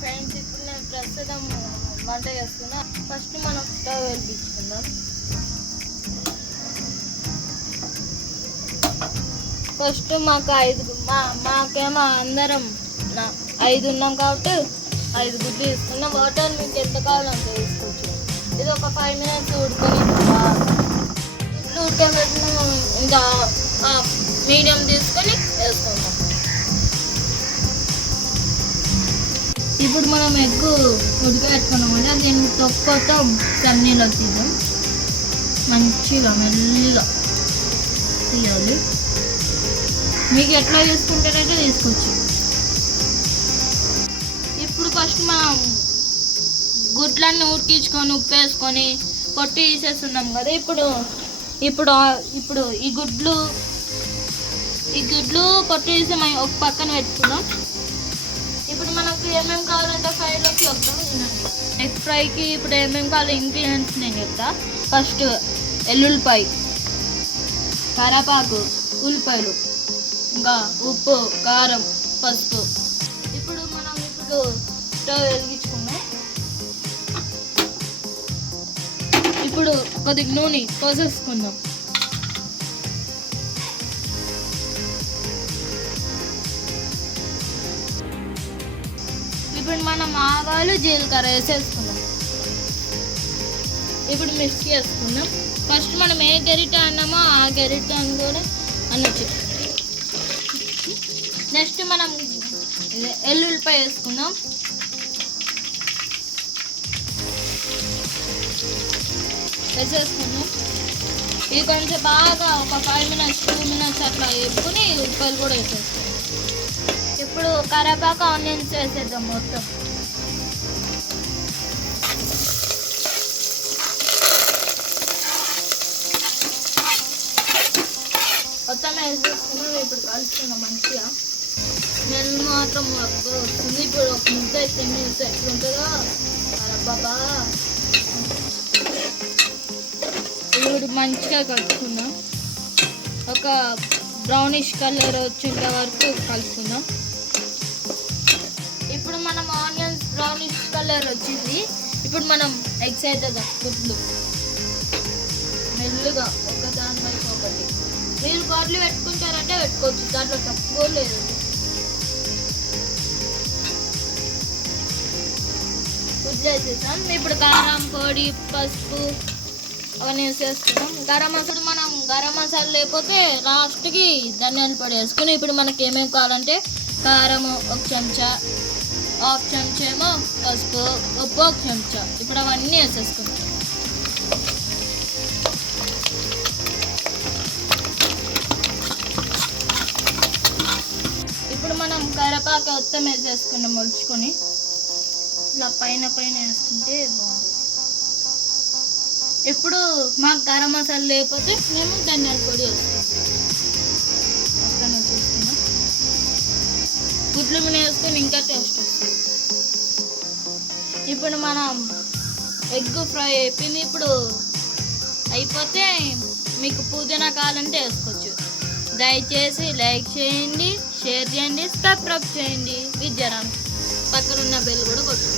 Friends, ఇప్పుడు నేను ప్రస్తుతం వంట చేస్తున్నా. ఫస్ట్ మనం స్టవ్ వెలిగించుకుందాం. ఫస్ట్ మాకేమో అందరం 5 ఉన్నాం కాబట్టి 5 గుడ్లు తీసుకున్నాం. వాటర్ మీకు ఎంత కావాలో అంత వేసుకోవచ్చు. ఇది ఒక 5 minutes ఉడుకొని గుడ్లు ఉడకబెట్టిన ఇంకా మీడియం తీసుకొని వేసుకుందాం. ఇప్పుడు మనం ఎగ్గు ఉడకబెట్టుకున్నాం కదా, దీన్ని తొక్కతో సన్నీలో తీద్దాం. మంచిగా మెల్లగా తీయాలి. మీకు ఎట్లా తీసుకుంటారైతే తీసుకోవచ్చు. ఇప్పుడు ఫస్ట్ మనం గుడ్లన్నీ ఉడికించుకొని ఉప్పు వేసుకొని పొట్టు తీసేస్తున్నాం కదా. ఇప్పుడు ఈ గుడ్లు పొట్టు తీసి మనం ఒక పక్కన పెట్టుకున్నాం. ఇప్పుడు మనకు ఏమేమి కావాలంటే ఫ్రైలోకి వస్తాం. ఎగ్ ఫ్రైకి ఇప్పుడు ఏమేమి కావాలి ఇంగ్రీడియంట్స్ నేను చెప్తా. ఫస్ట్ ఎల్లుల్లిపాయ, కరివేపాకు, ఉల్లిపాయలు, ఇంకా ఉప్పు, కారం, పసుపు. ఇప్పుడు మనం స్టవ్ వెలిగించుకున్నాం. ఇప్పుడు కొద్దిగా నూనె పోసేసుకుందాం. ఇప్పుడు మనం ఆవాలు, జీలకర్ర వేసేసుకుందాం. ఇప్పుడు మిక్స్ చేసుకుందాం. ఫస్ట్ మనం ఏ గరిట అన్నామో ఆ గరిట అని కూడా అనొచ్చు. నెక్స్ట్ మనం ఎల్లుల్లిపాయ వేసుకుందాం. వేసేసుకుందాం. ఇది కొంచెం బాగా ఒక 5 minutes 2 minutes అట్లా వేసుకుని ఉల్లిపాయలు కూడా వేసేస్తాం. ఇప్పుడు కరివేపాకు, ఆనియన్స్ వేసేద్దాం మొత్తం. మొత్తం వేసేసుకున్నాం. ఇప్పుడు కలుసుకున్నాం మంచిగా. స్మెల్ మాత్రం వస్తుంది. ఇప్పుడు ఒక ముద్ద అయితే మిల్స్ ఎట్లుంటుందో బాబా. ఇప్పుడు మంచిగా కలుపుకుందాం. ఒక బ్రౌనిష్ కలర్ వచ్చేంత వరకు కలుపుకుందాం. ఇప్పుడు మనం ఆనియన్స్ బ్రౌనిష్ కలర్ వచ్చింది. ఇప్పుడు మనం ఎగ్స్ వేద్దాం. గుడ్లు మెల్లుగా ఒక దాని వైపు ఒకటి. మీరు గాట్లు పెట్టుకుంటారంటే పెట్టుకోవచ్చు, దాంట్లో తక్కువ లేదు. గుడ్లు వేసేసాం. ఇప్పుడు కారం పొడి, పసుపు అవన్నీ వేసేస్తున్నాం. మనం గరం మసాలా లేకపోతే లాస్ట్కి ధనియాల పొడి వేసుకుని ఇప్పుడు మనకి ఏమేమి కావాలంటే కారం 1 చెంచా, 1/2 చెంచా ఏమో పసుపు, ఉప్పు 1 చెంచా. ఇప్పుడు అవన్నీ వేసేసుకుంటాం. ఇప్పుడు మనం కరివేపాకు మొత్తం వేసేసుకున్నాం. మొలుచుకొని ఇలా పైన వేసుకుంటే బాగుంటుంది. ఇప్పుడు మాకు గరం మసాలా లేకపోతే మేము ధనియాల పొడి వేసుకుంటాం. గుడ్లు మీద వేసుకొని ఇంకా టేస్ట్ వస్తుంది. ఇప్పుడు మనం ఎగ్ ఫ్రై అయిపోయింది. ఇప్పుడు అయిపోతే మీకు పుదీనా కావాలంటే వేసుకోవచ్చు. దయచేసి లైక్ చేయండి, షేర్ చేయండి, సబ్స్క్రైబ్ చేయండి. విద్యారామ్ పక్కన ఉన్న బెల్ కూడా కొట్టండి.